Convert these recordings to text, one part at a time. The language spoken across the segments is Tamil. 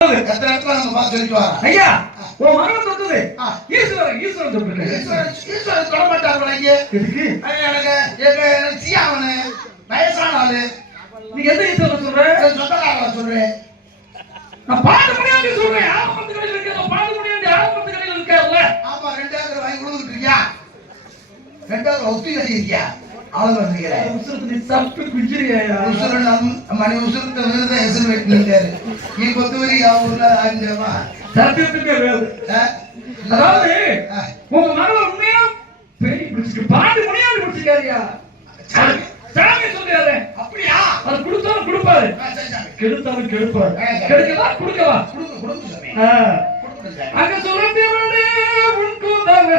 எத்தனை இடத்துல நம்ம பார்த்து சொல்லிட்டு வரோம். ஐயா உன் மகன் தொட்டது ஈஸ்வரன் தொட்டு ஈஸ்வரன் தொட மாட்டாரு இங்க. எதுக்கு எனக்கு சீயாவனு வயசான ஆளு. நீ எந்த ஈஸ்வரன் சொல்ற? சொந்தக்காரன் சொல்றேன். நான் பாட்டு முடியாது சொல்றேன். ஆபத்து கடையில் இருக்க பாட்டு முடியாது ஆபத்து கடையில் இருக்காருல்ல. ஆமா 2000 வாங்கி கொடுத்துட்டு இருக்கியா? 2000 ஒத்தி கட்டிருக்கியா? ஆளு வந்துக்கிற உசுரத்து சப்பு குஞ்சிரியா உசுர மணி உசுரத்தை விருத எசுறு வெட்டினாரு. நீ கொத்துவரி ஊர்ல ஆண்டவா சத்தியத்துக்கே வேறு. அதாவது உங்க மகளை உண்மையா பெரிய பிடிச்சிட்டு பாட்டு முடியாது பிடிச்சிக்காரியா? சாமி சொல்றாரு. அப்படியா? அது கொடுத்தாலும் கொடுப்பாரு, கெடுத்தாலும் கெடுப்பாரு. கெடுக்கவா கொடுக்கவா? கொடுங்க சாமி. அங்க சொல்றதே வந்து உன்கூதாங்க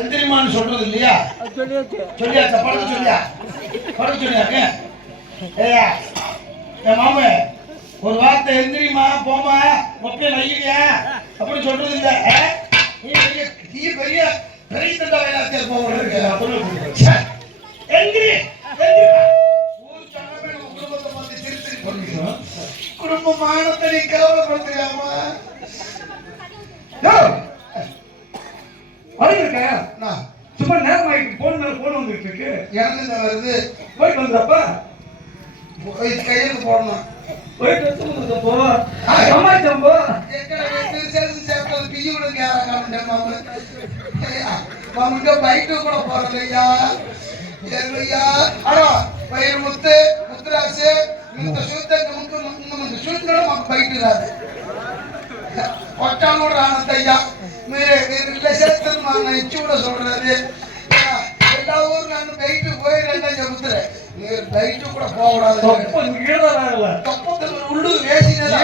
எந்திரிமான்னு சொல்றது இல்லையா? சொல்லியாச்சா? படுக்க சொல்லியா? படுக்க சொல்லியாக்க? ஏயா என் மாமே ஒரு வார்த்தை எந்திரிமா போமா மொப்பைய நையிலியா அப்படி சொல்றது இல்ல. நீ பெரிய பெரிய தண்டா வேலாத்தியர் போக எந்திரி குடும்பத்தை பார்த்து திருத்தி குடும்ப மானத்தை நீ கேவலப்படுத்துறியாமா? சும்மா நேரம் ஆயிட்டு போன் வந்துட்டு இருக்கு. எனக்கு இந்த வருது. போயிட்டு வந்தப்பா கையெழுத்து போடணும். போயிட்டு வச்சுப்போ சமாளிச்சம்போ பிஜி கூட கேரங்க பைக்கு கூட போறது ஐயா. ஐயா ஆனா பயிர் முத்து முத்துராசு இந்த சுத்தோட మాకు బయట రాదు కొట్టాను కూడా రానద్దయ్యా. మీరు ఇట్లా చేస్తారు మా ఇచ్చి కూడా చూడలేదు. எல்லா ஊர் நான் பைட்டு போயிடுறேன் చెబుతారు. మీరు బయట కూడా పోకూడదు. తప్పదు ఉళ్ళు వేసినదా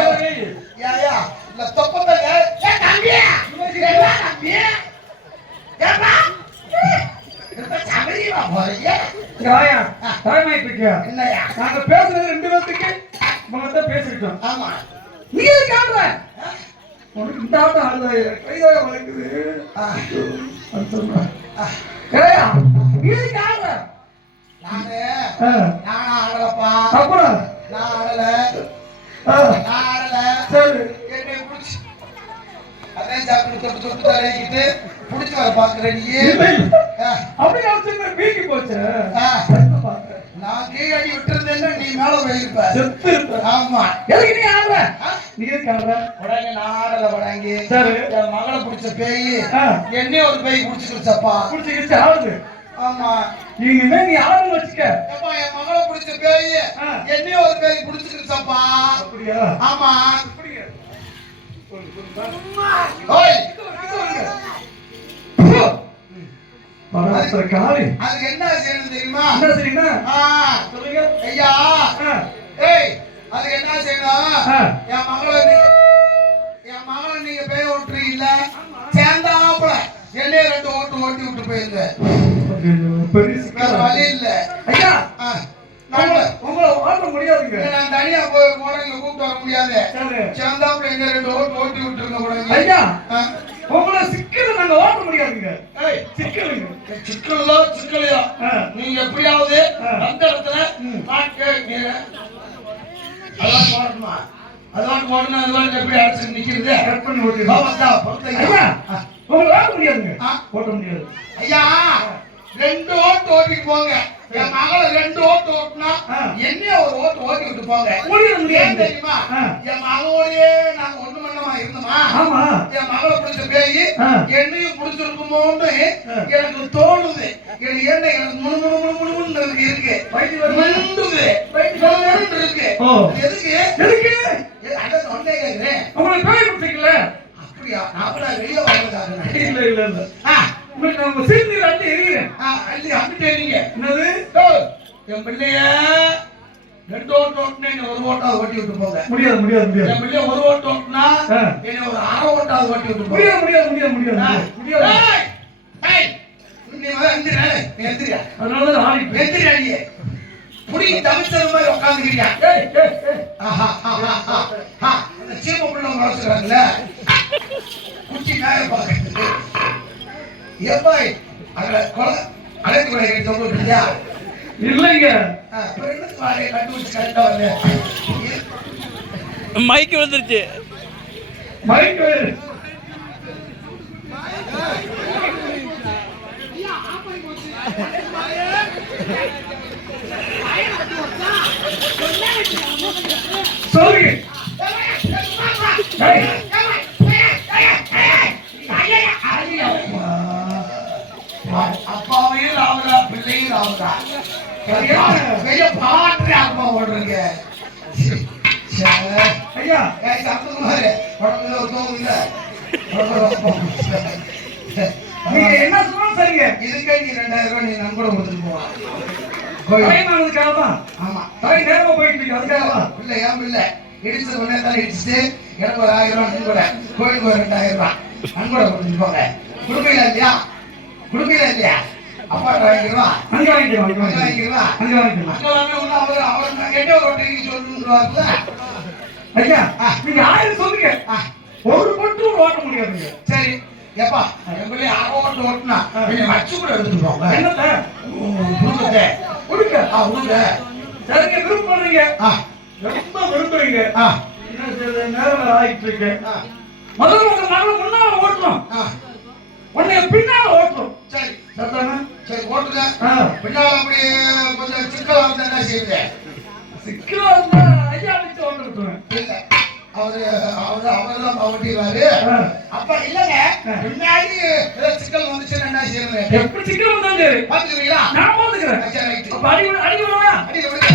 యా இல்ல தப்பத ஏ தம்பி என்ன தம்பி ஏப்பா இப்ப சமரிமா போறீங்க யாயா டைம் ஆயிடுச்சு. என்னயா நாங்க பேசுறது ரெண்டு பேருக்கு மொத்த பேசிட்டோம். ஆமா நீ கேக்குற உனக்கு இந்த ஆட்டம் ஆடுது கைதாய வளைக்குது சொல்றா ஏயா நீ கேக்குற நான் ஆடலப்பா. அப்புறம் நான் ஆடல சரி என்னை பிடிச்சி அதான் சாப்பிட்டு தொட்டு தொட்டு தரையிட்டு பிடிச்சி வர பாக்குறேன். நீ அப்படியே அவசியமா வீங்கி போச்சு. நான் கீழடி விட்டுருந்தேன்னா நீ மேல போயிருப்ப. செத்து இருப்ப. ஆமா எதுக்கு நீ ஆடுற? நீ எதுக்கு ஆடுற? உடனே நான் ஆடல வடாங்கி. சரி என் மகளை பிடிச்ச பேய் என்னையே ஒரு பேய் பிடிச்சிருச்சப்பா. பிடிச்சிக்கிச்சு ஆடுது. ஆமா இனிமே நீ ஆடுன்னு வச்சுக்க. ஏப்பா என் மகளை பிடிச்ச பேய் என்னையே ஒரு பேய் பிடிச்சிருச்சப்பா. அப்படியா? ஆமா அப்படியே ஓய் காலி அதுக்கு என்ன செய்யணும் தெரியுமா? என்ன செய்யுமா? சொல்லுங்க ஐயா. ஏய் அதுக்கு என்ன செய்யணும்? என் மகளை நீங்க பேய் ஓட்டுறீங்கல்ல சேர்ந்தாப்புல என்னைய 2 ஓட்டு ஓட்டி விட்டு போயிருங்க. வேற வழி இல்ல ஐயா. உங்களை ஓட்ட முடியாதுங்க. நான் தனியா போய் போறீங்க கூப்பிட்டு வர முடியாது. சேர்ந்தாப்புல என்ன 2 ஓட்டு ஓட்டி விட்டுருங்க போறீங்க ஐயா. உங்களை சிக்கல் நாங்க ஓட்ட முடியாதுங்க. சிக்கலுங்க சிக்கலோ சிக்கலையோ நீங்க எப்படியாவது அந்த இடத்துல நான் கேட்கிறேன். அதான் போடணுமா? அதான் போடணும். அதுவான் எப்படி அடிச்சு நிக்கிறது? கட் பண்ணி ஓட்டி. ஐயா உங்களை ஓட்ட முடியாதுங்க. ஓட்ட முடியாது ஐயா. 2 ஓட்டு ஓட்டிட்டு போங்க. என் மகளை 2 ஓட்டு ஓட்டுனா என்னைய ஒரு ஓட்டு ஓட்டி விட்டு போங்க. ஏன் தெரியுமா? என் மகளோடயே நாங்க ஒண்ணு மண்ணமா இருந்தோமா? என் மகளை பிடிச்ச பேய் என்னையும் பிடிச்சிருக்குமோன்னு எனக்கு தோணுது. எனக்கு முணு முணு முணு முணுன்னு இருக்கு. மண்டுது இருக்கு. எதுக்கு அதான் சொன்னே கேக்குறேன். உங்களுக்கு பேய் பிடிக்கல அப்படியா? நான் கூட வெளியே வரதுக்காக இல்ல இல்ல இல்ல. உங்களுக்கு நம்ம சீர்நீர் அள்ளி எறிகிறேன். அள்ளி அம்பிட்டு எறிங்க. என்னது? என் பிள்ளைய 2 ஓட்டு ஓட்டுனா என்ன 1 ஓட்டாவது ஓட்டி விட்டு போங்க. முடியாது முடியாது முடியாது. என் பிள்ளைய 1 ஓட்டு ஓட்டுனா என்ன ஒரு 1/2 ஓட்டாவது ஓட்டி விட்டு போங்க. முடியாது முடியாது முடியாது முடியாது முடியாது. ஏய் நீ எந்திரா எந்திரா. அதனால தான் ஆடி எந்திரா நீ. புடி தவிச்சது மாதிரி உட்கார்ந்துக்கிறியா? ஏய் ஏய் ஆஹா ஆஹா ஆஹா அந்த சீம புள்ள வளர்த்துறாங்கல. குச்சி நாய பாக்குறது. ஏப்பாய் அங்க கொலை அழைத்து கொலை கட்டி சொல்லுறியா? இல்லைங்க. பெண்ணுக்கு வாயை கண்டுபிடிச்சு கரெக்டா வரல. மைக் வந்துருச்சு. Mic sorry. அப்பாவையும் ராவரா பிள்ளையும் ராவரா பெரிய பாட்டு அம்மா ஓடுறீங்க. ஐயா சந்தகுமாரு உடம்புல ஒரு தோவு இல்ல. நீங்க என்ன சொன்னாலும் சரிங்க. இதுக்கே நீ 2000 ரூபாய் நீ நன்கொடை கொடுத்துட்டு போவான். ஆமா தாய் நேரமா போயிட்டு அதுக்காகவா? இல்ல ஏன் இல்ல இடிச்சது உடனே தான் இடிச்சுட்டு எனக்கு ஒரு 1000 ரூபாய் நன்கொடை, கோயிலுக்கு ஒரு 2000 ரூபாய் நன்கொடை கொடுத்துட்டு போங்க. குடும்பீங்களா இல்லையா? குடும்பீங்களா இல்லையா? அப்பா வாங்கிடுவா அங்க வாங்கிடுவா அங்க வாங்கிடுவா அங்க வாங்கிடுவா அங்க வாங்க ஒண்ணு அவர் கேட்டே ஒரு ஓட்டிங்க சொல்லுவாங்கல. ஐயா நீங்க 1000 சொல்லுங்க. ஒரு மட்டும் ஓட்ட முடியாதுங்க. சரி ஏப்பா எங்களே 6 ஓட்டு ஓட்டுனா நீங்க வச்சு கூட எடுத்துட்டு போங்க. என்னத்த உடுங்க உடுங்க உடுங்க. சரிங்க விருப்பம் பண்றீங்க. ரொம்ப விரும்புறீங்க. என்ன செய்ய நேரம் ஆயிட்டு இருக்கு. முதல்ல உங்க மகளை முன்னால ஓட்டணும். உன்னை பின்னால ஓட்டணும். சரி சரிதானே? சரி ஓட்டுங்க. பின்னால அப்படி கொஞ்சம் சிக்கலா இருந்தா என்ன செய்யுங்க? சிக்கலா இருந்தா ஐயா வச்சு ஓட்டுறேன். இல்ல அவர்தான் ஓட்டிடுவாரு. அப்ப இல்லங்க பின்னாடி சிக்கல் வந்துச்சுன்னா என்ன செய்யுங்க? எப்படி சிக்கல் வந்தாங்க பாத்துக்கிறீங்களா? நான் பாத்துக்கிறேன். சரி ரைட். அப்ப அடி அடி விடுங்க. அடி விடுங்க.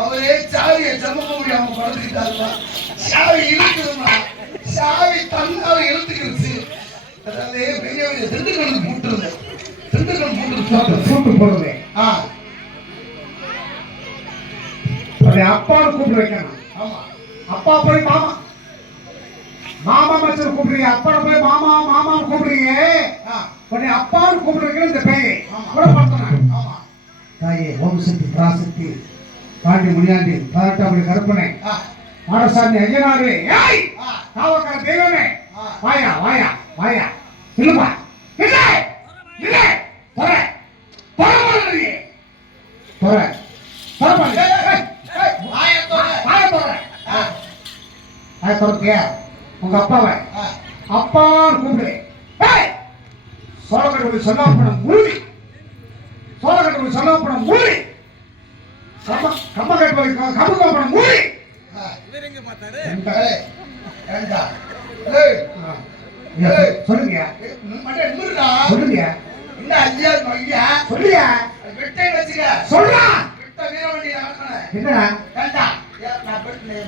அவரே சாவியை சமக்க முடியாம படுத்துக்கிட்டாருமா. சாவி இழுக்குதுமா. சாவி தன்னால இழுத்துக்கிடுச்சு. அதாவது பெரிய பெரிய திண்டுக்கல் பூட்டுறது. திண்டுக்கல் பூட்டு பூட்டு போடுறது. அதை அப்பான்னு கூப்பிட்டு வைக்கணும். ஆமா அப்பா போய் மாமா மாமா மச்சர் கூப்பிடுறீங்க. அப்பா போய் மாமா மாமான்னு கூப்பிடுறீங்க. உடனே அப்பான்னு கூப்பிடுறீங்க. இந்த பேய் கூட பார்த்தேன். ஆமா தாயே ஓம் சக்தி பராசக்தி பாண்டி முனியாண்டி 18 கருப்பனை மாடசாமி ஐயனாரே காவக்கார தெய்வமே ஓகே உங்க அப்பாவை அப்பான்னு கூப்பிடு. சோழக்கட்டுக்கு சொல்லாப்படம் மூடி, சோழக்கட்டுக்கு சொல்லாப்படம் மூடி, கம்ம கட்டுவதற்கு கம்பப்படம் மூடி. சொல்லுங்க சொல்லுங்க என்ன ஐயா ஐயா சொல்லுங்க விட்டே வச்சுக்க சொல்றா விட்ட வீரவண்டி என்னடா வேண்டா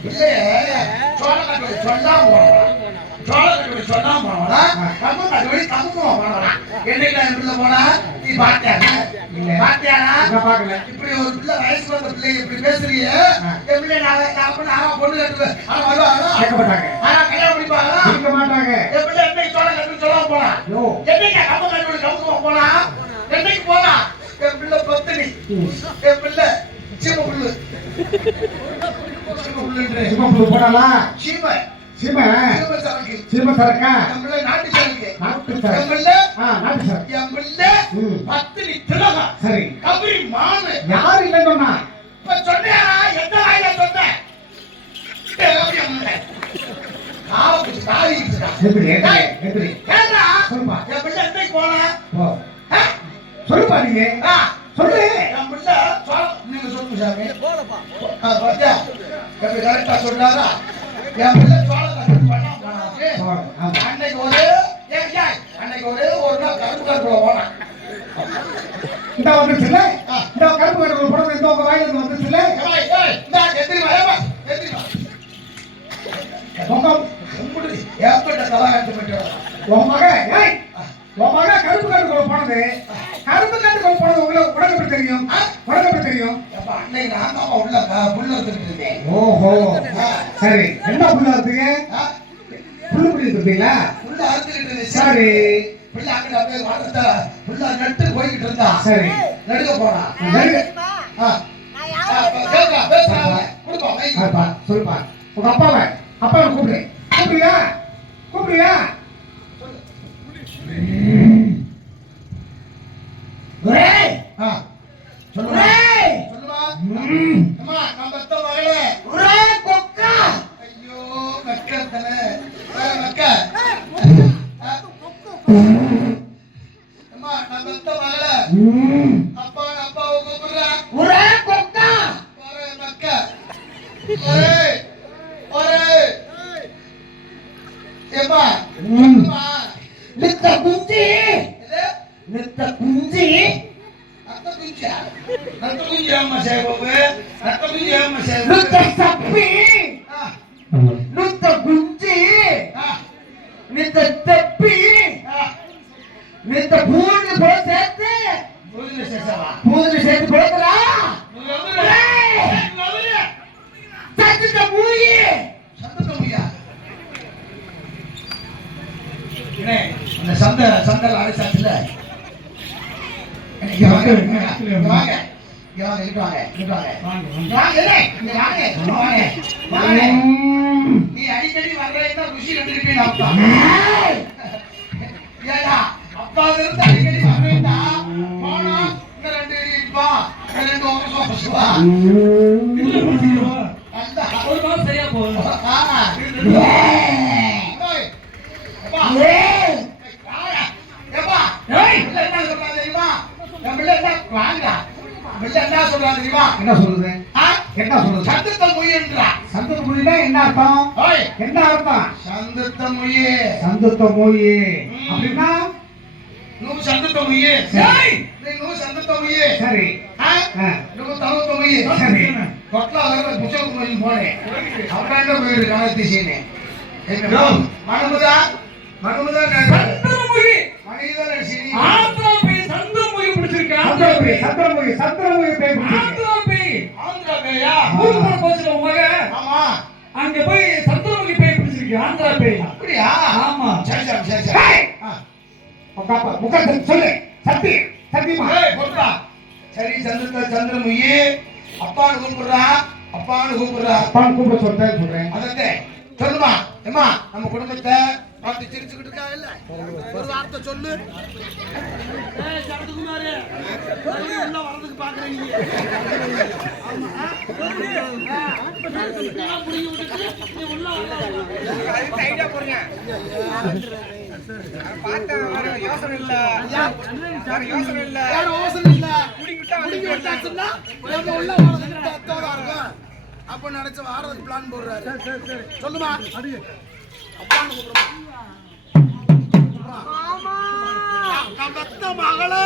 பிள்ளைய சோழக்கட்டுக்கு சொல்லாம போனவன் சோழக்கட்டுக்கு சொல்லாம போனவனா கம்ம கட்டுவடி கம்புமா போனவனா என்னைக்கு என் பிள்ளை போனா நீ பாத்தியானா பாத்தியானா பாக்கல. இப்படி ஒரு பிள்ளை வயசுல வந்த பிள்ளை இப்படி பேசுறீங்க என் பிள்ளை நான் பொண்ணு கட்டுவேன் ஆனா வருவாங்களா கேட்க மாட்டாங்க ஆனா கல்யாணம் முடிப்பாங்களா கேட்க மாட்டாங்க. என் பிள்ளை என்னைக்கு சோழக்கட்டுக்கு சொல்லாம போனா என்னைக்கு கம்ம கட்டுவடி கம்புமா போனா என்னைக்கு போனா என் பிள்ளை பத்தினி என் பிள்ளை சீம புல்லு சிவப்பு போடலா சீமை சீமை சீமை சரக்கு சீமை சரக்கா என் பிள்ளை நாட்டு சரக்கு நாட்டு என் சரக்கு பிள்ளை நாட்டு சரக்கு என் பிள்ளை பத்தினி திலகம் சரி கபரி மானு யார் இல்லைன்னு சொன்னா இப்ப சொன்னியா எந்த வாயில சொன்ன எப்படி எப்படி சொல்லுப்பா என் பிள்ளை என்னைக்கு போனா ஓ சொல்லுப்பா நீங்க சொல்லு என் பிள்ளை நீங்க சொல்லுங்க சாமி பாத்தியா எப்படி கரெக்டா சொன்னாரா என் பிள்ளை சோழ கட்டு பண்ணா அன்னைக்கு ஒரு நாள் கருப்பு கருப்புல போனான் இந்த வந்துச்சுல்ல இந்த கருப்பு கருப்பு படம் இந்த உங்க வாயில இருந்து வந்துச்சுல்ல ஏற்பட்ட கலாகட்டு உன் மகன் கருப்பு கருப்பு போனது கருப்பு கருப்பு போனது உங்களுக்கு உனக்கு எப்படி தெரியும் உனக்கு எப்படி தெரியும் அன்னைக்கு நான் தான் உள்ள புள்ள எடுத்துக்கிட்டு இருந்தேன் ஓஹோ சரி என்ன புள்ள எடுத்தீங்க புல்லு புள்ளி எடுத்தீங்களா புள்ள அறுத்துக்கிட்டு இருந்தேன் சரி பிள்ளை அங்கிட்ட அப்படியே வாரத்தை புள்ள நட்டு போய்கிட்டு இருந்தா சரி நடுக்க போனா சொல்லுப்பா உங்க அப்பாவை கூப்பிடு கூப்பிடுயா சந்தல் அடைச்சாச்சுல நீ அடிக்கடி வர்றேன்னா ருசி கண்டிருப்பேன் அப்பா இருந்து அடிக்கடி வர்றேன்னா போனா இந்த ரெண்டு ஒரு நாள் சரியா போகுது என்ன சொல்லுது சந்தத்த முயன்றா சந்தத்த மொழினா என்ன அர்த்தம் என்ன அர்த்தம் சந்தத்த முயே சந்தத்த மொழி அப்படின்னா నువ్వు సంతతమయ్యే నువ్వు సంతతమయ్యే సరే నువ్వు తలతమయ్యే సరే కొట్ల అలా పుచ్చకు పోయి పోనే అవరాండ పోయి కానతీసేనే మనముదా சந்திரமுகி மனித ரசினி ஆந்திரா பேய் சந்திரமுகி பிடிச்சிருக்கா சந்திரமுகி பேய் ஆந்திரா பேயா ஊருக்கு போச்சுல உங்க ஆமா அங்க போய் சந்திரமுகி பேய் பிடிச்சிருக்கு ஆந்திரா பேய் அப்படியா ஆமா சரி முகத்தை சொல்லு சத்தியமா போட்டா சரி சந்திரமுகி அப்பான்னு கூப்பிடுறா அப்பான்னு கூப்பிட சொல்றேன் அதத்தே சொல்லுமா ஏமா நம்ம குடும்பத்தை பாத்து சிரிச்சுக்கிட்டு இருக்கா இல்ல ஒரு வார்த்தை சொல்லு. சரத்குமாரு உள்ள வர்றதுக்கு பாக்குறீங்க. அப்ப நினைச்சு வாரதுக்கு பிளான் போடுறாரு. சொல்லுமா மகளே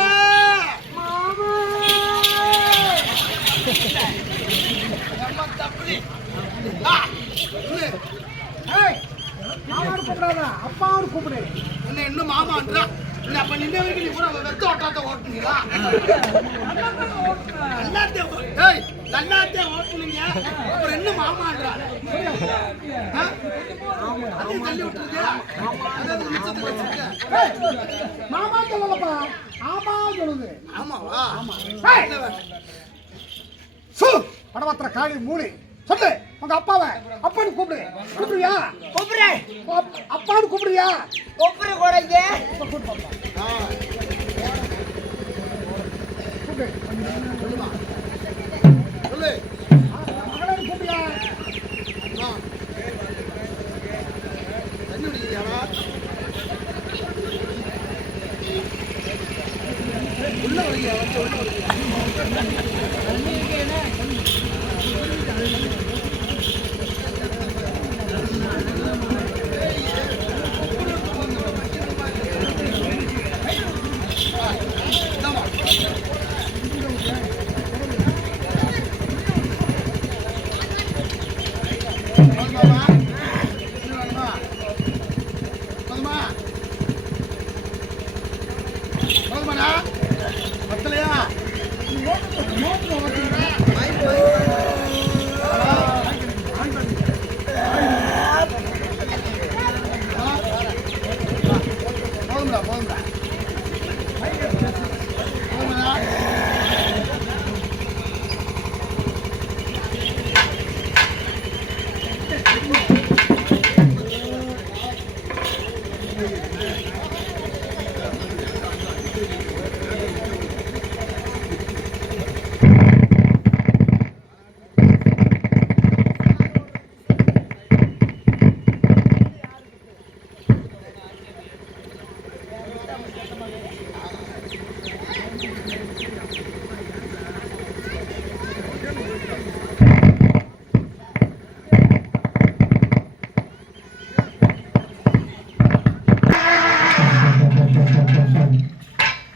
அப்பாவும் கூப்பிடு. என்ன இன்னும் மாமான்றா இல்ல அப்ப நின்ன வரைக்கும் நீ கூட வெத்த ஓட்டாட்ட ஓட்டுனீங்களா? நல்லாத்தே ஓட்டுனீங்க அப்புறம் என்ன மாமான்றா? அதையும் தள்ளி விட்டுருக்கியா? மாமா சொல்லலப்பா, ஆமா சொல்லுது. ஆமாவா? படமாத்திர காளி மூளை சொல்லு. உங்க அப்பாவை அப்பான்னு கூப்பிடு. கூப்பிடுறியா? கூப்பிடுறேன். அப்பான்னு கூப்பிடுறியா? கூப்பிடு கூடங்க. கூப்பிடு. சொல்லுமா சொல்லு. மகளே கூப்பிடுறியா? தண்ணி குடிக்கிறியாடா? உள்ள வரையா வந்து உள்ள வரையா?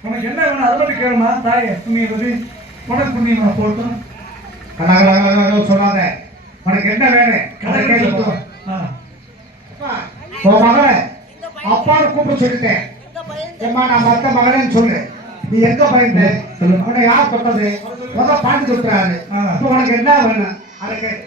உனக்கு என்ன வேணும் அதை பற்றி கேளுமா தாயே. புண்ணிய பற்றி உனக்கு புண்ணியமா போட்டும் சொல்லாத. உனக்கு என்ன வேணும்? உன் மகளை அப்பான்னு கூப்பிட சொல்லிட்டேன். ஏம்மா நான் மத்த மகனேன்னு சொல்லு. நீ எங்க பயந்த? உன்னை யார் சொன்னது? முதல் பாட்டு சொல்றாரு. இப்போ உனக்கு என்ன வேணும் அதை கேட்டு.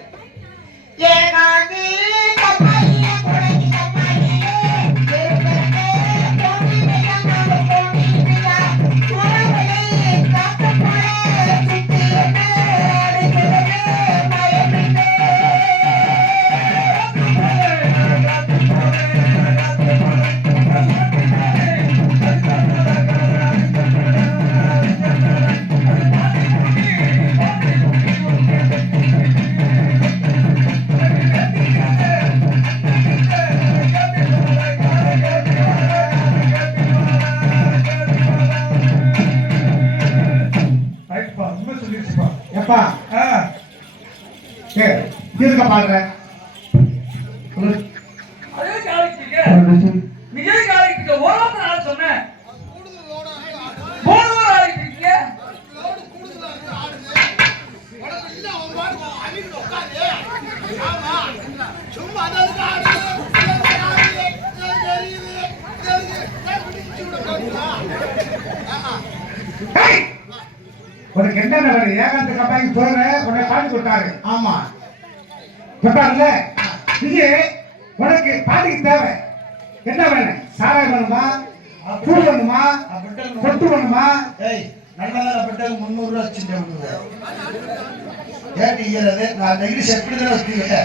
எப்பா இருக்க பாடுற அதே காலிக்கு விஜய் காலிக்கு ஓராத நான் சொன்னேன். போன ஆகிட்டு சும்மா உனக்கு என்ன வேணும்? ஏகாந்த கப்பாய்க்கு போற உன்னை பாட்டு கொடுத்தாரு. ஆமா சொல்றாருல்ல. இது உனக்கு பாட்டுக்கு தேவை. என்ன வேணும்? சாராயம் வேணுமா? பூ வேணுமா? பொட்டு வேணுமா? நல்லதாக பெற்றாங்க 300 ரூபா வச்சுட்டேன். ஏன் நான் நெகிழ்ச்சி எப்படி தானே வச்சுட்டீங்க?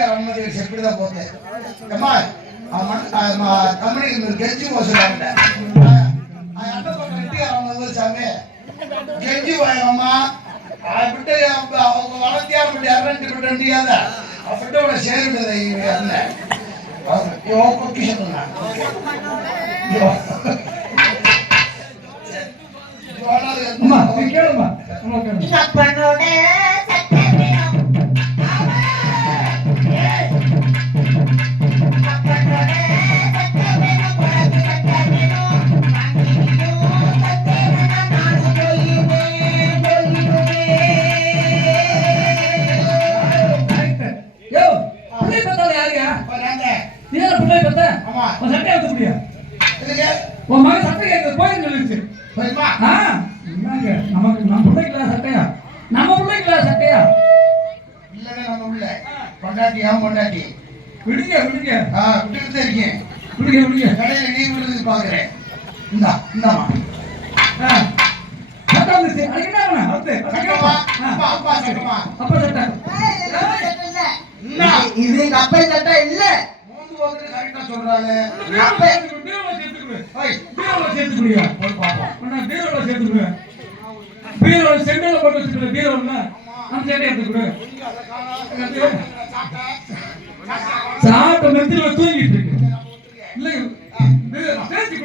ఎన్టీఆర్ అమ్మ దగ్గర చెప్పిదా పోతే అమ్మా తమ్ముడికి మీరు గెంజి పోసారంట ఆ అంట పక్కన ఎన్టీఆర్ అమ్మ సామి గెంజి పోయామమ్మా ఆ బిడ్డ ఒక వళంతియాల బిడ్డ ఎర్రంటి బిడ్డ ఉంది కదా ఆ బిడ్డ కూడా చేరుండదు ఈ అన్న పొక్కిస్తున్నా పన్నోడే உன் மகன் சட்டை கேட்குது போயின்னு சொல்லிடுச்சு நமக்கு நம்ம பிள்ளைங்களா சட்டையா நம்ம பிள்ளைங்களா சட்டையா இல்லங்க நம்ம உள்ள பொண்டாட்டி ஏன் பொண்டாட்டி விடுங்க விடுங்க விட்டுக்கிட்டு இருக்கேன் விடுங்க விடுங்க கடையில நீ விடுறது பாக்குறேன் இந்தாமா சட்டை வந்துச்சு அதுக்கு என்ன வேணும் அப்பா சட்டமா அப்பா சட்டை இது எங்க அப்பா சட்டை இல்ல மூந்து போட்டு கரெக்டா சொல்றாங்க சேர்த்துக்குடியா பீரோல சேர்த்துக்குடு பீரோல செங்கல போட்டு வச்சுக்கிற பீரோல நம்ம சேட்டை எடுத்துக்கிடு சாப்பிட்ட மெத்தில தூங்கிட்டு இருக்கு இல்ல பேசி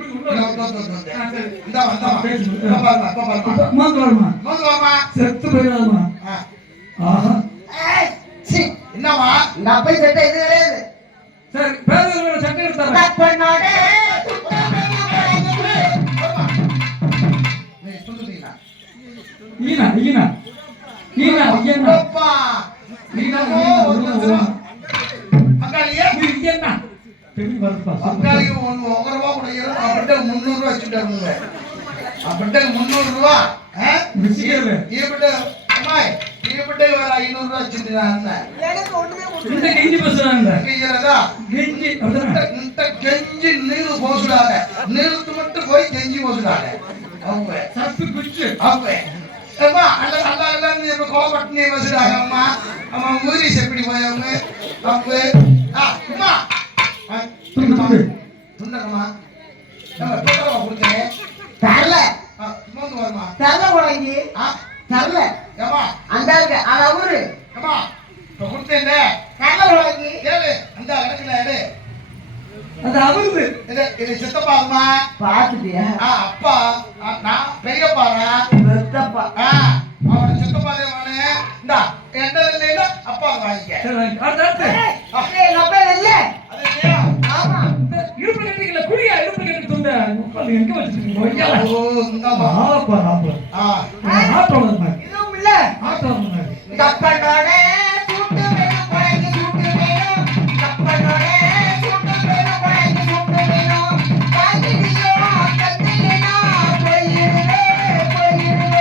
செத்து போயிடாமா என்னவா எங்க அப்பா சட்டை இது கிடையாது சரி பேரோட சட்டை எடுத்தாங்க ஈனா ஈனா ஈனா ஈனா அப்பா ஈனா அக்காலியே ஈனா தெரி வரப்பா அக்காலியே 1 ரூபாய் கூட ஏறும் அப்படியே 300 ரூபாய் வச்சிட்டாருங்க அப்படியே 300 ரூபாய் மிசிக்கவே ஈபிட்ட அம்மாய் ஈபிட்ட வேற 500 ரூபாய் வச்சிட்டாங்க எனக்கு ஒண்ணுமே இந்த கெஞ்சி பேசுறாங்க கேக்குறதா கெஞ்சி அப்படிதான் இந்த கெஞ்சி நீரு போசுடாத நீருக்கு மட்டும் போய் கெஞ்சி போசுடாத அவங்க சத்து குச்சி அவங்க அம்மா அல்ல அல்ல அல்ல நீ கோபப்பட்டு வசுடாக அம்மா ஊரி செப்படி போயவங்க அவங்க அம்மா துண்டகம்மா நம்ம போட்டோவா கொடுத்தேன் தரல சுமந்து வருமா தரல உடங்கி தரல ஏமா அந்த அவரு ஏமா இப்ப கொடுத்தேன் தரல உடங்கி ஏழு அந்த இடத்துல எடு அது அவருது இது சித்தப்பா அம்மா பாத்துட்டியா அப்பா நான் பெரியப்பாரா பெத்தப்பா அவன சித்தப்பா தேவானே இந்தா என்னது இல்ல அப்பா வாங்கிக்க சரி அடுத்து எங்க அப்பா இல்ல அது இல்லையா ஆமா இருப்பு கட்டிக்கல குடியா இருப்பு கட்டி துண்ட உட்கார்ந்து எங்க வச்சிருக்கீங்க ஒய்யால ஓ இந்தாமா ஆப்பா ஆப்பா ஆட்டோல இருந்தாங்க இதுவும் இல்ல ஆட்டோல இருந்தாங்க கப்பனோட கூட்டு வேணும் குறைக்கு கூட்டு வேணும் கப்பனோட கூட்டு வேணும் குறைக்கு கூட்டு வேணும் பாக்கியோ கத்தினா போயிடுவே போயிடுவே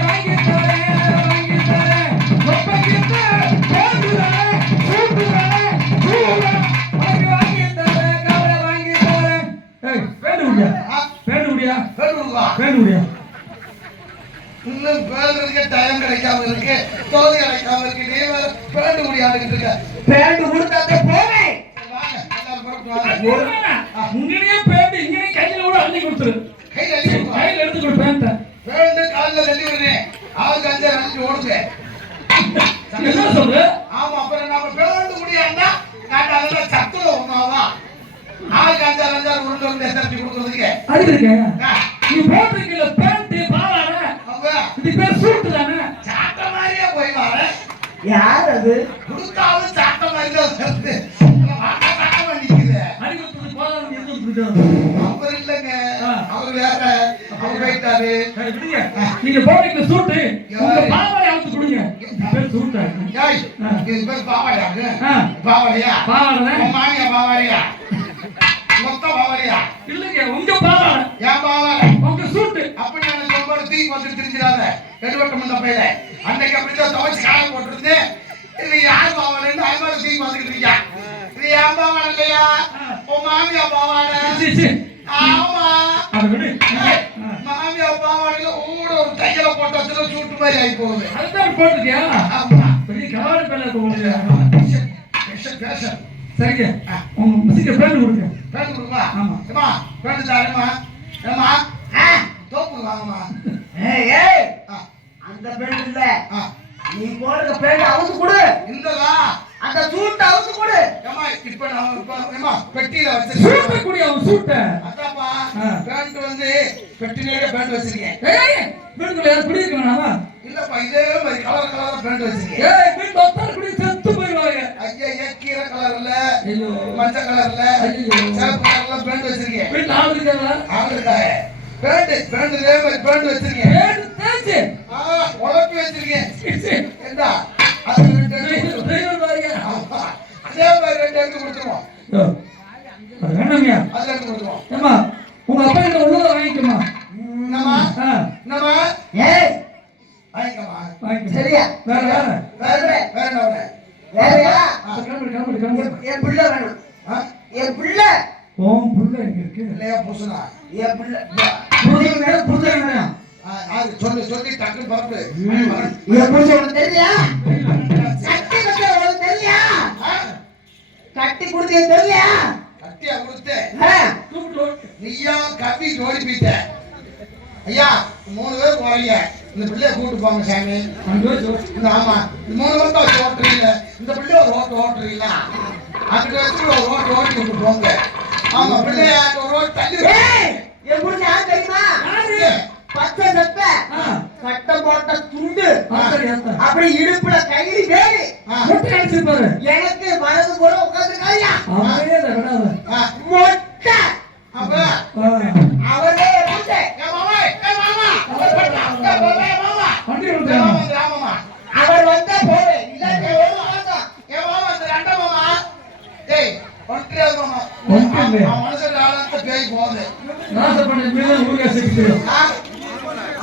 வாங்கி தரேன் ஒப்பகிட்டு போடுறேன் கூடுறேன் வாங்கி தரேன் கவலை வாங்கி தரேன் ஏய் பேடுடியா பேடுடியா இன்னும் பேடுறதுக்கு டைம் கிடைக்காம இருக்கு தோது கிடைக்காம இருக்கு நீ வேற பேடு முடியாதுன்னு இருக்க பேண்ட் கொடுத்தாதே போவேன் வாங்க எல்லாரும் புறப்பட்டு வாங்க உங்களையே பேண்டு இங்கே கையில கூட அள்ளி கொடுத்துரு கையில அள்ளி கொடுப்பா கையில எடுத்துக்கோ பேண்ட பேண்டு கால்ல தள்ளி விடுறேன் ஆளுக்கு 5 அடிச்சு ஓடுவேன் என்ன சொல்ற ஆமா அப்புறம் நம்ம பேண்டு முடியாதுன்னா நான் அதெல்லாம் சத்துல ஒண்ணுவா ஆளுக்கு 5 உருண்டை எத்தனை கொடுக்கறதுக்கு அது இருக்கா நீ போட்டுக்கல பேண்ட் பாவாடை அவங்க இது பேர் சூட் தானே சாட்ட மாதிரியே போய் வார யார் அது கொடுத்தாலும் சாட்ட மாதிரி தான் வருது சாட்டமா நிக்குது அடிக்கிறது போதாது எதுவும் விடுறது அவர் இல்லைங்க அவர் வேற அவர் போயிட்டாரு நீங்க போட்டுக்கல சூட் உங்க பாவாடை அவுத்து கொடுங்க பேர் சூட் ஏய் இது பேர் பாவாடையாங்க பாவாடையா பாவாடை உன் மாமியா பாவாடையா மொத்த பாவாடையா இல்லங்க உங்க பாவாடை ஏன் பாவாடை உங்க சூட் அப்படி எனக்கு ரொம்ப தீ வந்து தெரிஞ்சிடாத எடுவட்டம் பண்ண பையில அன்னைக்கு அப்படிதான் துவைச்சு காய போட்டுருந்து இது யார் பாவாடைன்னு ஐமால தீ வந்துக்கிட்டு இருக்கா இது ஏன் பாவாடை இல்லையா உன் மாமியா பாவாடை ஆமா அது விடு மாமியா பாவாடையில ஊட ஒரு தையல போட்டு வச்சுட்டு சூட்டு மாதிரி ஆகி போகுது அதுதான் போட்டுக்கியா ஆமா பெரிய ஆடு பேல கொடுங்க. பேஷன் சரிங்க. உங்க மிஸ்க்கு பேண்ட் கொடுங்க. பேண்ட் கொடுமா? ஆமா. ஏமா பேண்ட் தாரேமா. ஏமா தோப்பு வாங்கம்மா. ஏய் ஆ அந்த பேண்ட் இல்ல, ஆ நீ போடுற பேண்ட் அவுத்து கொடு. இந்ததா அந்த சூட் அவுத்து கொடு. ஏமா இப்ப நான் ஏமா பெட்டியில சூட்ட வச்சிருக்கேன். குடி அவன் சூட்ட. அதாப்பா ஆ. பேண்ட் வந்து பெட்டியிலே பேண்ட் வச்சிருக்கேன். ஏய் வீட்டுக்குள்ள யார் குடி இருக்கணுமா? இல்லப்பா இதே மாதிரி கலர் கலரா பேண்ட் வச்சிருக்கேன். ஏய் வீட்டு ஒத்தர குடி செத்து போயிடுவாங்க. ஐயா கீரை கலர்ல ஐயோ மஞ்சள் கலர்ல ஐயோ சிவப்பு கலர்ல பேண்ட் வச்சிருக்கேன். வீட்டு ஆள் இருக்காங்களா? ஆளுக்காக பேண்ட் இதே மாதிரி பேண்ட் வச்சிருக்கேன். பேண்ட் தேச்சு. உழப்பி வச்சிருக்கேன். சரி. என்ன அது ரெண்டு டிரைவர் பாருங்க. ஆமா. அதே மாதிரி ரெண்டு எடுத்து கொடுத்துருவோம். யோ. அது வேணாம்யா. அது எடுத்து கொடுத்துருவோம். ஏம்மா உங்க அப்பா கிட்ட உள்ளத வாங்கிக்கமா. என்னம்மா ஆ என்னம்மா ஏய் வாங்கிக்கம்மா. வாங்கிக்க. சரியா? வேற வேற. வேற என்ன ஒண்ணு? வேறயா? கிளம்பு. என் பிள்ளை வேணும். ஆ? என் பிள்ளை. ஓம் புள்ள எங்க இருக்கு? இல்லையா புதுசுனா? என் பிள்ளை. புள்ள வேணும். அது சொல்லி டக்குன்னு பரப்பு. என் புருஷன் உனக்கு தெரியலையா? கட்டி கொடுத்த உனக்கு தெரியலையா? கட்டி கொடுத்தது தெரியலையா? கட்டியா கொடுத்து ஆ. நீயா கட்டி ஜோடி போயிட்ட. ஐயா 3 பேர் போறீங்க. இந்த பிள்ளைய கூட்டு போங்க சாமி. இந்த ஆமா இந்த 3 பேர்த்த வச்சு ஓட்டுறீங்க. இந்த பிள்ளைய ஒரு ஓட்டுறீங்களா? அங்கிட்ட வச்சு ஒரு ஓட்டி விட்டு போங்க. ஆமா பிள்ளைய ஒரு ஓட்டு தள்ளி ஏய், என் புருஷன் யார் தெரியுமா? யாரு? பச்சை சட்டை, ஆ. கட்ட போட்ட துண்டு, ஆத்தடி ஆத்தா. அப்படி இடுப்புல கயிறு வேறு. முட்டை அடிச்சு பாரு. எனக்கு வலது புற உட்காந்துருக்காயா? அவரே அதை விடாத. மொட்டை. அப்ப அவரே புருஷன். ஏ மாமா அவர் பட்டா மாமா வண்டி ஏ விட்டு மாமா இந்த மாமா அவர் வந்தா போவேன், இல்லாட்டி ஒரு மாசம். ஏ மாமா இந்த ரெண்ட மாமா ஏய் ஒன்றியா மாமா ஒன்றியா? மனுஷன் ஆளத்த பேய் போகுது. நாசப்பட்ட மீது ஊருகா சிக்கிட்டு.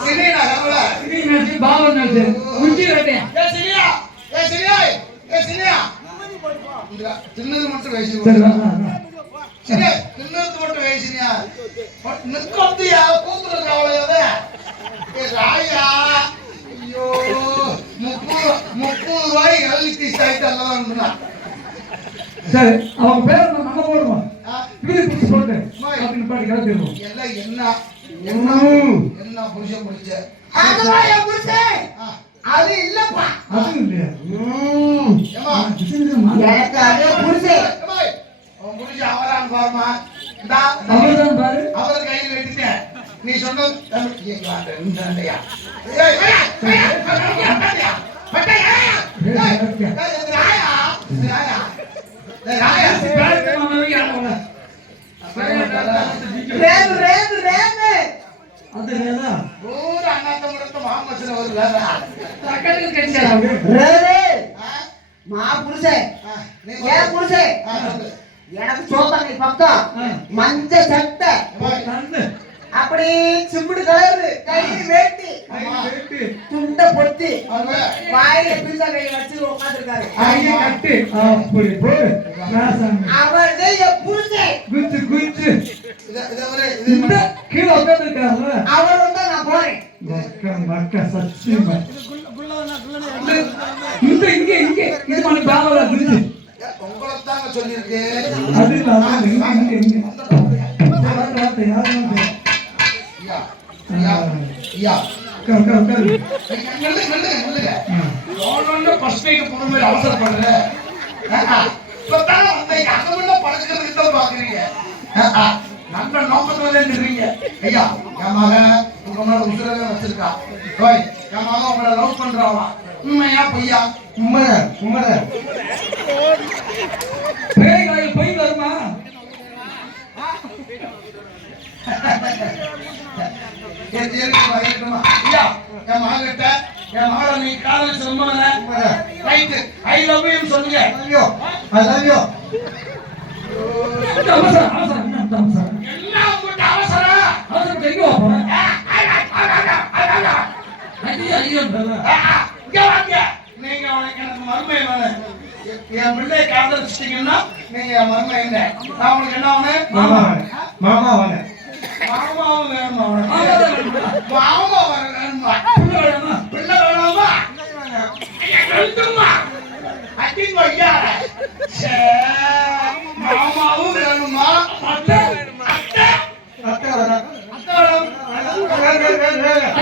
சினியா நம்மள இது நினைச்சு பாவம் நினைச்சு குச்சி ரெட்டே. ஏ சினியா இந்த தின்னது மட்டும் சரி வயசு வா, வா, வா. சினியா தின்னது மட்டும் வயசுனியா நிக்கொத்தியா கூத்துறது அவ்வளவு ஏ ராயா ஐயோ 30 ரூபாய் எழுதி சைட் எல்லாம் சரி அவங்க பேர் நம்ம போடுவோம். இது பிடிச்சு போட்டு அப்படின்னு பாட்டு கிளம்பிடுவோம். எல்லாம் என்ன புருஷன் முடிச்ச அதுவா என் புருஷன்? அது இல்லப்பா. அதுவும் இல்லையா? ஏமா எனக்கு அதே புருஷன். அவன் புருஷன் அவரான் பாருமா அவர்தான் பாரு. அவர் கையில் வெட்டிட்டேன் நீ சொன்ன பேருக்கு மாமாவே யாரும் ரேது ரேது ரேது. அது வேதா ஊர் அண்ணாத்த முடத்த மாமசன ஒரு வேற தக்கத்துக்கு கட்சியாரு. ரேது மா புருஷன். ஏன் புருஷன்? எனக்கு சோத்தனை பக்கம் மஞ்ச சட்டை, தந்து அப்படி சிம்பிடு கலரு, கையில் வேட்டி, துண்டை பொத்தி, வாயில பீசா கையை வச்சு உட்காந்துருக்காரு. ஐய கட்டு அப்படி போடு. ராசாமி அவர் தான் என் புருஷன். குச்சு குச்சு இந்த இந்த கீழே உட்காந்துருக்காருல்ல. அவர் வந்தா நான் போறேன். மக்கா சத்தியமா இந்த இங்க இது மணி பாவலா குச்சு. உங்களை தாங்க சொல்லியிருக்கு அது இல்ல அது இங்க வார்த்தை யாரும் ஐயா உட்காரு. அவசரப்படுற பழக்கிறதுக்கு தான் பாக்குறீங்க நல்ல நோக்கத்துல நின்றீங்க ஐயா என் மகன் உங்க மேல உசுரவே வச்சிருக்கா என் மகன் உங்களை லவ் பண்றாவா உண்மையா பொய்யா உண்மைதான் பேய் காயில் போய் வருமா? ஐயா என் மகன்கிட்ட என் மகளை நீ காதல் சொன்ன ரைட்டு ஐ லவ் யூ சொல்லுங்க ஐயோ ஐ லவ் யூ அவசரம் அவசரம் என்ன அவசரம்? எல்லாம் உங்ககிட்ட அவசரம் அவசரம் எங்க போறேன்? ஐயோ ஐயோ இங்க வாங்க நீங்க உனக்கு எனக்கு மருமை வேணும் என் பிள்ளை காதலிச்சிட்டீங்கன்னா நீங்க என் மருமை இல்லை நான் உங்களுக்கு என்ன வேணும் மாமா வாங்க. மாமாவும் வேணுமா மாமா மாமா வேணுமா புள்ள வேணுமா? பிள்ளை வேணாமா ரெண்டுமா அடிங்க ஐயா. மாமாவும் வேணுமா? அத்தை அத்தை அத்தை வேணும். அத்தை வேணும். வேணும், வேணும், வேணும்.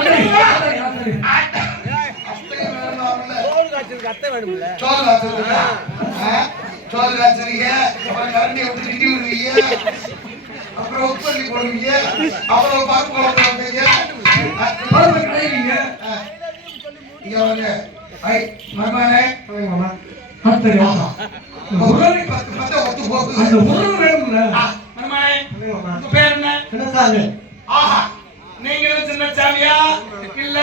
சோறு காய்ச்சலுக்கா? சோறு காய்ச்சலுங்க, அப்புறம் கரண்டியை விட்டு கிட்டி விடுவீங்க, அப்புறம் உப்பு பண்ணி போடுவீங்க, அப்புறம் பருப்பு குழம்பு வைப்பீங்க. பருப்பு கடைவீங்க. இங்க வாங்க. ஐ மருமகனே, மாமா. அத்தை உறவு பத்து பத்து ஒத்து போகுது. அந்த உறவு வேணும்ல. மருமகனே, மாமா. உங்க பேர் என்ன? சின்னசாமி. ஆஹா, நீங்களும் சின்னசாமியா இல்ல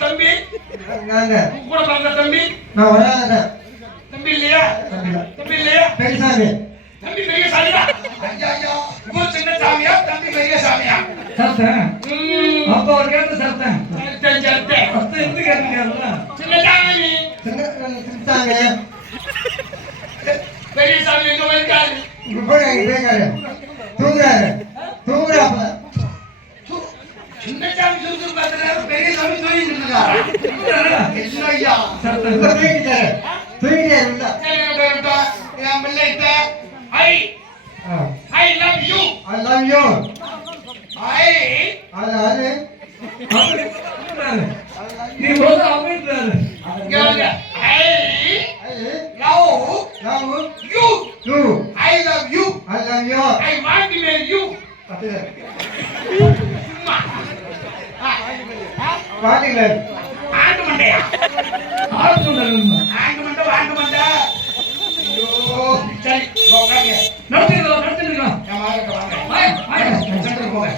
தம்பி? நாங்க உங்க கூட பிறந்த தம்பி? நான் வராத தம்பி இல்லையா? தம்பி இல்லையா? பெரியசாமி. தம்பி பெரிய சாமியா? ஐயா, இப்போ சின்ன சாமியா தம்பி பெரிய சாமியா? சத்தேன் அப்பா ஒரு கேட்ட சத்தேன் சத்தேன். அத்தை எந்த கேட்டீங்கல்ல சின்ன சாமி சின்னசாமி. பெரிய சாமி எங்க போயிருக்காரு? இப்ப போய் அங்க போயிருக்காரு. தூங்குறாரு. தூங்குறாப்ப. சின்ன சாமி சுறுசுறு பார்த்துறாரு, பெரிய சாமி தூங்கிட்டு இருக்காரு. என்ன ஐயா? சத்தேன் இப்ப தூங்கிட்டாரு. தூங்கிட்டாரு உள்ள. என் பிள்ளைகிட்ட I love you. I love you. அது நீ போது அமைன்றாரு இங்க வாங்க. I love love you. you. I love you. I love you. I want to marry you. சும்மா. பாட்டில ஆண்டு மண்டையா? ஆளுநர் ஆண்டு மண்டை, வாண்டு மண்டை. ஐயோ, சரி, போகாதீங்க. நடத்திருக்கலாம் என் மகன்கிட்ட வாங்க. சென்டர் போங்க.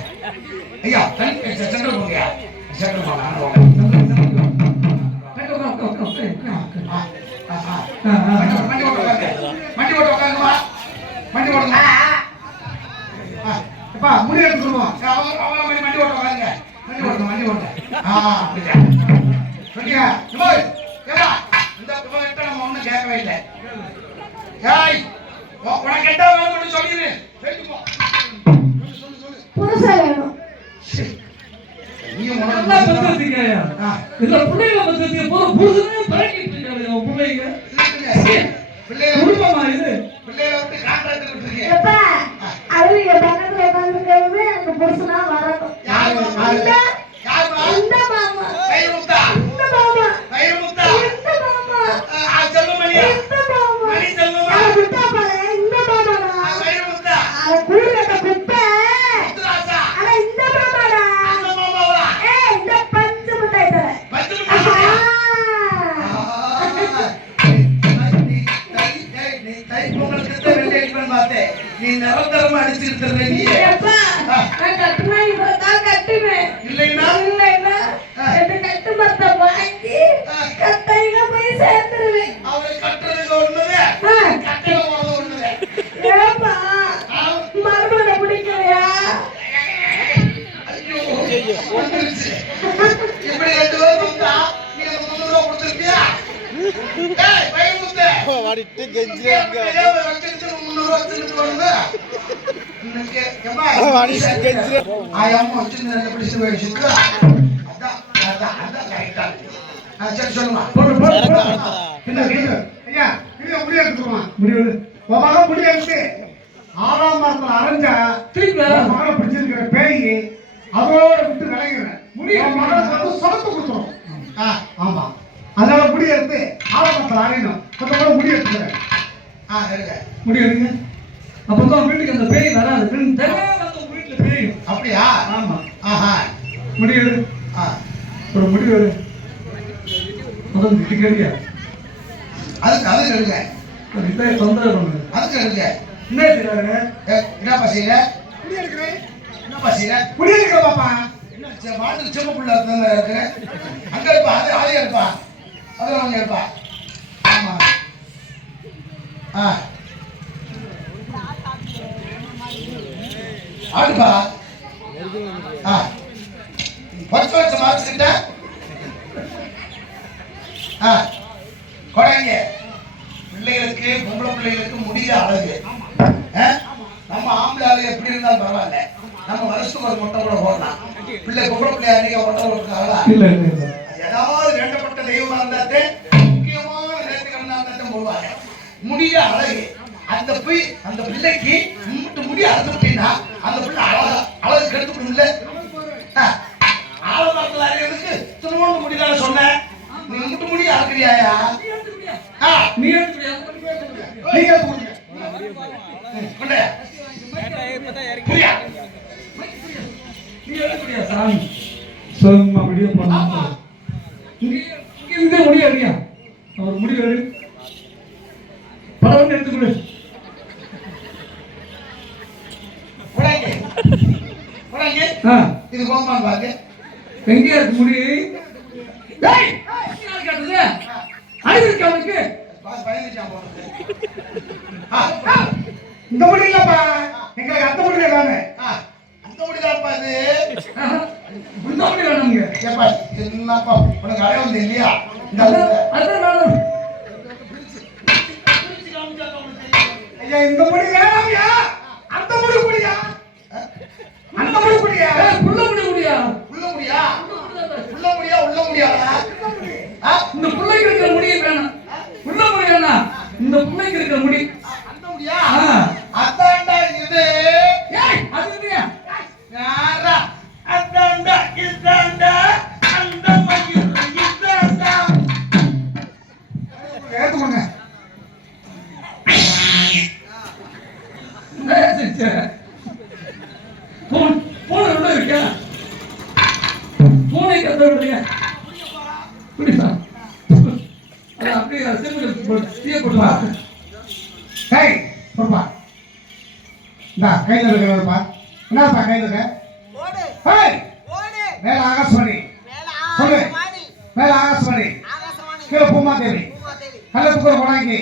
ஐயா, சென்டர் போங்கயா. சென்டர் போங்க, நான் போங்க. வண்டி ஓட்ட உட்காருங்க. வண்டி ஓட்ட உட்காருங்கம்மா. வண்டி ஓட்டுங்க. அப்பா முடி எடுத்துருவோம். அவங்கள மாதிரி வண்டி ஓட்ட உட்காருங்க. வண்டி ஓட்டுங்க, வண்டி ஓட்டுங்க. அப்படியா? வண்டியா? ஏய், ஏடா, இந்த கிட்ட நம்ம ஒண்ணும் கேட்கவே இல்லை. ஏய், உனக்கு என்ன வேணும்னு சொல்லிடு. போயிட்டு போ. சொல்லு. புதுசா வேணும். நீ நல்லா உனக்கு பத்திரிக்கையா இல்ல பிள்ளைகளை பத்திரிக்கை போற புதுசுன்னு பழகிட்டு இருக்காங்க பிள்ளைங்க பிள்ளைகளை குடும்பமா இது விட்டு கான்ட்ராக்ட் விட்டுருக்கீங்க. எப்பா, அது எங்க பக்கத்துல உட்கார்ந்துருக்கிறது எனக்கு புதுசுனா வரணும். இந்த யாருமா? இந்த மாமா, வைரமுத்தா, இந்த மாமா, வைரமுத்தா, இந்த மாமா, செல்வமணியா, இந்த மாமா, மணி செல்வமா, அதை விட்டா பாரு, இந்த மாமாடா, வைரமுத்தா, அதை கூறுகிட்ட குப்பை, முத்துராசா, ஆனா இந்த மாமாடா, அந்த மாமாவா? இந்த பஞ்சு மிட்டாய் தர. பத்து நீ தை பொங்கலுக்கு தான் வெள்ளை அடிப்பேன்னு பார்த்தேன். நீ நிரந்தரமா அடிச்சுட்டு நீ எப்பா, நான் கட்டுனா இவ்வளவுதான் கட்டுவேன். இல்லைன்னா இல்லைன்னா ரெண்டு கட்டு மரத்தை வாங்கி கட்டையில போய் சேர்ந்துருவேன். அவரை கட்டுறதுக்கு ஒண்ணுது, கட்டையில போறது ஒண்ணுது. ஏப்பா, மருமகனை பிடிக்கலையா? ஐயோ, வந்துருச்சு. இப்படி 2 பேர் வந்தா நீ எனக்கு 300 ரூபா கொடுத்துருப்பியா? ஏய், வைரமுத்து, வாடிட்டு கெஞ்சி ஏன் வச்சிருந்து 300 ரூபா வச்சிருந்து வருது? இன்னைக்கு ஏம்மா, ஆயாம வச்சிருந்து 2 பிடிச்சு போயிடுச்சு. அதான் கரெக்டா. சரி சொல்லுமா. என்ன கேளு. ஐயா இது முடி எடுத்துருவான். முடிவு உன் மகன் முடி எடுத்து 6ஆம் மரத்துல அரைஞ்சா திருப்பி உன் மகனை பிடிச்சிருக்கிற பேய் அதோட விட்டு விலகிறேன். முடி மகனுக்கு வந்து சொலப்பு கொடுத்துரும். ஆமா, அதனால முடி எடுத்து 6ஆம் மரத்துல அரையணும். கொஞ்சம் முடி எடுத்துக்கிறேன். இருங்க. முடிவு எடுங்க அப்பதான் வீட்டுக்கு அந்த பேய் வராது வந்து உங்க வீட்டுல பேய் அப்படியா? ஆமா ஆஹா. முடிவு ஒரு முடிவு முதல் கேள்வியா அதுக்கு எடுங்க. இதான் தொந்தரவு பண்ணுது அதுக்கு எடுங்க. என்ன செய்யறாங்க என்ன பசியில? முடி எடுக்கிறேன். என்ன பசியில? முடி எடுக்கிற பாப்பா. என்ன மாட்டுக்கு சின்ன புள்ள இருக்கு? அங்க இருப்பா, அதே இருப்பா, அதெல்லாம் கொஞ்சம் இருப்பா. ஆமா. ஆடுப்பா. பத்து வருஷம் மார்க்ஸ்கிட்ட கொடைங்க. பிள்ளைகளுக்கு, பொம்பளை பிள்ளைகளுக்கு முடிய அழகு. நம்ம ஆம்பளை ஆளு எப்படி இருந்தாலும் பரவாயில்ல, நம்ம வருஷத்துக்கு ஒரு மொட்டை கூட போடலாம். பிள்ளை பொம்பளை பிள்ளையா அன்னைக்கு மொட்டை போட்டுருக்காங்களா? இல்ல இல்ல ஏதாவது வேண்டப்பட்ட தெய்வமா இருந்தாத்தே, முக்கியமான நேரத்துக்கு இருந்தாத்தே போடுவாங்க. அழகு. அந்த பிள்ளைக்கு முடி அறுத்துட்டீங்கன்னா அந்த பிள்ளை அழகு கெடுத்துக்கணும்ல. ஆலமரத்தில் அறையிறதுக்கு திருமண முடிதான சொன்னேன். நீ முடி அறுக்கிறியாயா? நீ எடுத்துக்கிறியா? நீங்க எடுத்து கொடுங்க. கொண்டையா? புரியா? நீ எடுத்துக்கிறியா சாமி? சும்மா முடிய போனா இந்த முடிய அறியா அவர் முடிவு எடு. படம் எடுத்துக்கொடு. இது கோமான் பாக்கு. எங்க இருக்கு முடி? கேட்டது அறிவு இருக்கு அவனுக்கு. இந்த முடி இல்லப்பா, எங்களுக்கு அந்த முடி வேணும். அந்த முடிதான்ப்பா இது. இந்த முடி வேணுங்க. ஏப்பா என்னப்பா உனக்கு அடைய வந்து இல்லையா? அதான் நானும் ஐயா இந்த முடி வேணாம்யா, அந்த முடி குடியா, அந்த முடி குடியா. புள்ள முடி முடியா? உள்ள முடியா? உள்ள முடியா? உள்ள முடியாதா? இந்த பிள்ளைக்கு இருக்கிற முடிய வேணாம். உள்ள முடி வேணாம். இந்த பிள்ளைக்கு இருக்கிற முடி அந்த முடியா? அதான்டா இது. அது இல்லையா? யாரா? அதான்டா இதான்டா அந்த மயிர் இதான்டா. ஏத்துக்கோங்க. பூனை உள்ள இருக்கியா? பூனை கத்த விடுறியா? குடிப்பா. அப்படியே தீய போட்டுவா. டேய் போப்பா. இந்தா கையில இருக்கிறப்பா. என்னப்பா கையில இருக்க? ஓடு ஏய் ஓடு மேல ஆகாசவாணி. சொல்லு. மேல ஆகாசவாணி. கீழே பூமாதேவி. கள்ளத்துக்குற கொடாங்கி.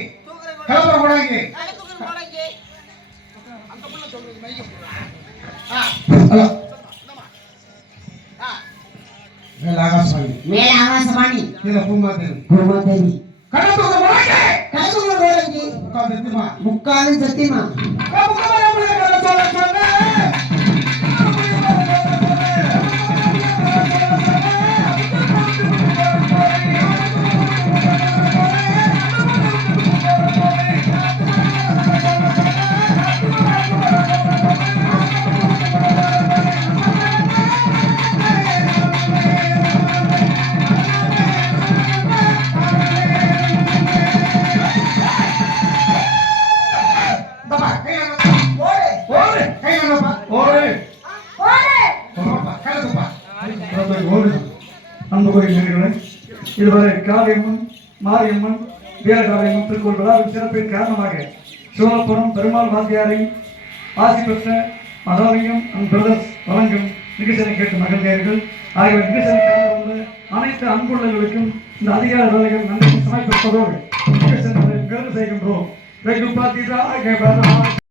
கலப்புற கொடாங்கி. ஹலோ. மேல ஆகாசவாணி. மேல ஆகாசவாணி கீழே பூமாதேவி. பூமாதேவி கள்ளத்துக்குற கொடாங்கி. கலக்குள்ள கோடங்கி உட்கார்ந்து எத்துமா. முக்காலும் சத்தியமா இதுவரை காளியம்மன் மாரியம்மன் வீரகாளியம்மன் திருக்கோள் விழாவின் சிறப்பின் காரணமாக சிவனப்புரம் பெருமாள் வாத்தியாரின் ஆசி பெற்ற மகாலிங்கம் அண்ட் பிரதர்ஸ் வழங்கும் நிகழ்ச்சியை கேட்டு மகிழ்ந்தீர்கள். ஆகிய நிகழ்ச்சியை காண அனைத்து அன்புள்ளவர்களுக்கும் இந்த அதிகார வேலைகள் நன்றி சமர்ப்பிப்பதோடு நிகழ்ச்சியை நிறைவு செய்கின்றோம்.